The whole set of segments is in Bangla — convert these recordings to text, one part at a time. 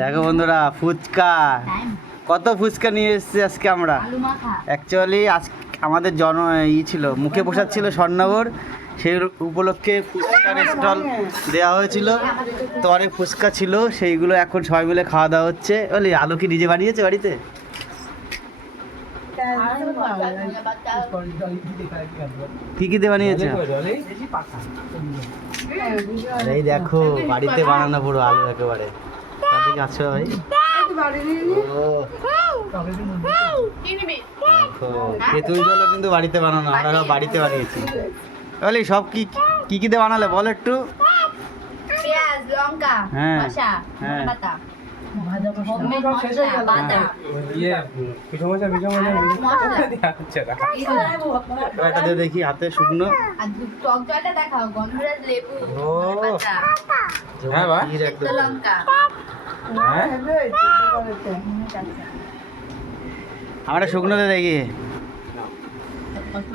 দেখো বন্ধুরা ফুচকা। কত ফুচকা নিয়ে এসেছি আজকে আমরা? অ্যাকচুয়ালি আজ আমাদের জন ই ছিল মুখে প্রসাদ ছিল স্বর্ণগর। সেই উপলক্ষে ফুচকার স্টল দেওয়া হয়েছিল। তো অনেক ফুচকা ছিল সেইগুলো এখন সবাই মিলে খাওয়া দাওয়া হচ্ছে। বলি আলু কি নিজে বানিয়েছে বাড়িতে? কি কি দিয়ে বানিয়েছে আর এই দেখো বাড়িতে বানানো পুরো আলু একেবারে। তাদের আছো ভাই। তেঁতুল জলও কিন্তু বাড়িতে বানানো আমরা বাড়িতে বানিয়েছি। বলি সব কি কি কি দিয়ে বানালে বল একটু? পেঁয়াজ লঙ্কা হ্যাঁ, হ্যাঁ। দেখি হাতে শুকনো দেখাও আমরা শুকনো দিয়ে দেখি।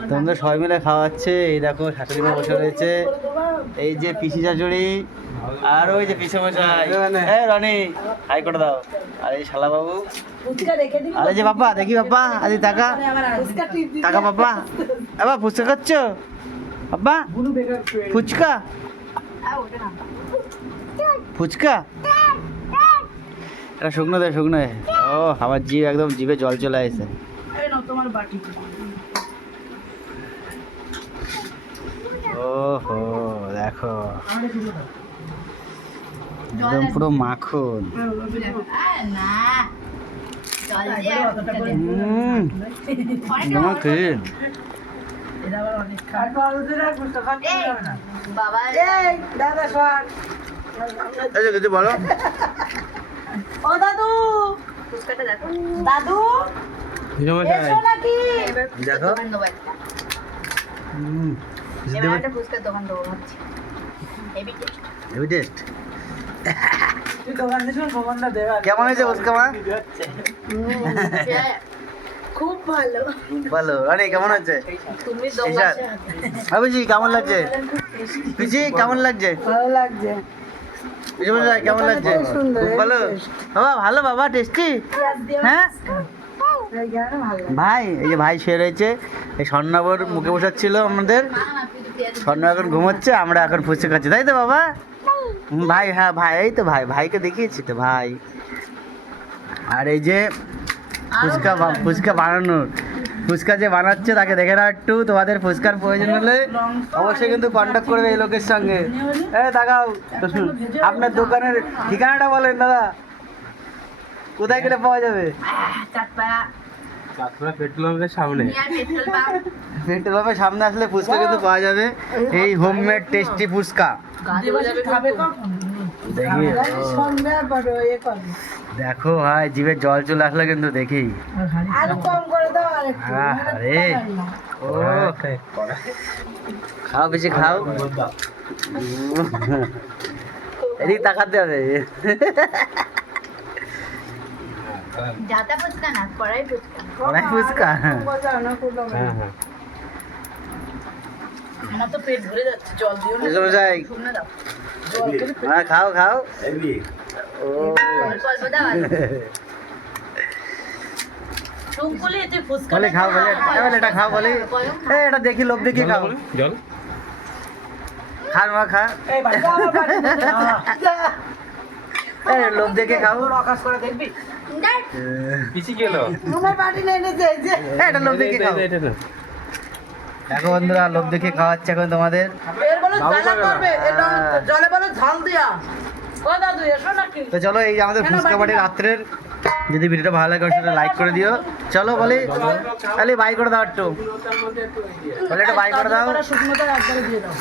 তোমাদের সবাই মিলে খাওয়াচ্ছে এই দেখো শাশুড়ি মা বসে রয়েছে। এই যে পিসি শাশুড়ি আর ওই যে পিসে মশাই এই রনি হাই করে দাও। আর এই শালা বাবু। আর যে বাবা দেখি বাবা আজ টাকা। টাকা বাবা এবার ফুচকা খাচ্ছ? বাবা ফুচকা? আর ওটা না ফুচকা? এটা শুকনো দে শুকনো ও আমার জিভ একদম জিভে জল চলে আসে। ও দেখো। একদম পুরো মাখন। আর না। জল দিয়ে আর ফুচকা দিয়ে। হুম। অনেক তোমার খেয়ে। এই, বাবা। এই যে কিছু বলো। ও দাদু। দাদু দেখো। দোকান দেবো ভাবছি। হেভি টেস্ট হেভি কেমন হয়েছে ফুচকা মা খুব ভালো। ভালো। রানি কেমন তুমি ঈশান কেমন লাগছে? কেমন লাগছে? ভালো লাগছে। কেমন লাগছে? ভালো। বাবা ভালো বাবা টেস্টি হ্যাঁ? ভাই এই যে ভাই শুয়ে রয়েছে এই স্বর্ণাবর মুখে বসাচ্ছিল আমাদের। স্বর্ণ এখন ঘুমোচ্ছে আমরা এখন ফুচকা খাচ্ছি। তাই তো বাবা? ভাই হ্যাঁ ভাই এই তো ভাই ভাইকে দেখিয়েছি তো ভাই। আর এই যে ফুচকা ফুচকা বানানোর ফুচকা যে বানাচ্ছে তাকে দেখে নাও একটু তোমাদের ফুচকার প্রয়োজন হলে অবশ্যই কিন্তু কন্ট্যাক্ট করবে এই লোকের সঙ্গে। এ তাকাও। আপনার দোকানের ঠিকানাটা বলেন দাদা। কোথায় গেলে পাওয়া যাবে? চাঁদপুরা পেট্রোল পাম্পের সামনে। পেট্রোল পাম্পের সামনে আসলে ফুচকা কিন্তু পাওয়া যাবে। এই হোমমেড টেস্টি ফুচকা। দেবাশিস খাবে কখন? দেখি ভাই জিভে জল চলে আসলে কিন্তু দেখি। আরও কম করে দাও আর একটু। আরে ও। খাও বেশি খাও। এদিক তাকাতে হবে। যাতা ফুচকা না কড়াই ফুচকা। অনেক ফুচকা? মজা না করল হ্যাঁ হ্যাঁ। আমার তো পেট ভরে যাচ্ছে জল দিও না। এসব যাই। হ্যাঁ খাও খাও। ও। অল্প অল্প দাও। আর টুকুলি তুই ফুচকা বলে খাও বলে এটা খাও বলে। এ এটা দেখি লোক দেখি খাও। জল। খান মা খা। লোক দেখে খাও। আকাশ করে দেখবি? পিছি গেল আমার বাড়ি নেই যে। যে এটা লোক দেখে খাও। দেখো বন্ধুরা লোক দেখে খাওয়াচ্ছে এখন তোমাদের। হ্যাঁ। জলে বলে ঝাল দিয়া। তো চলো এই আমাদের ফুচকা বাড়ি বাড়ি রাত্রের যদি ভিডিওটা ভালো লাগে সেটা লাইক করে দিও। চলো বলি তাহলে বাই করে দাও একটু। বলে একটু বাই করে দাও। শুকনোটা একবারে দিয়ে দাও।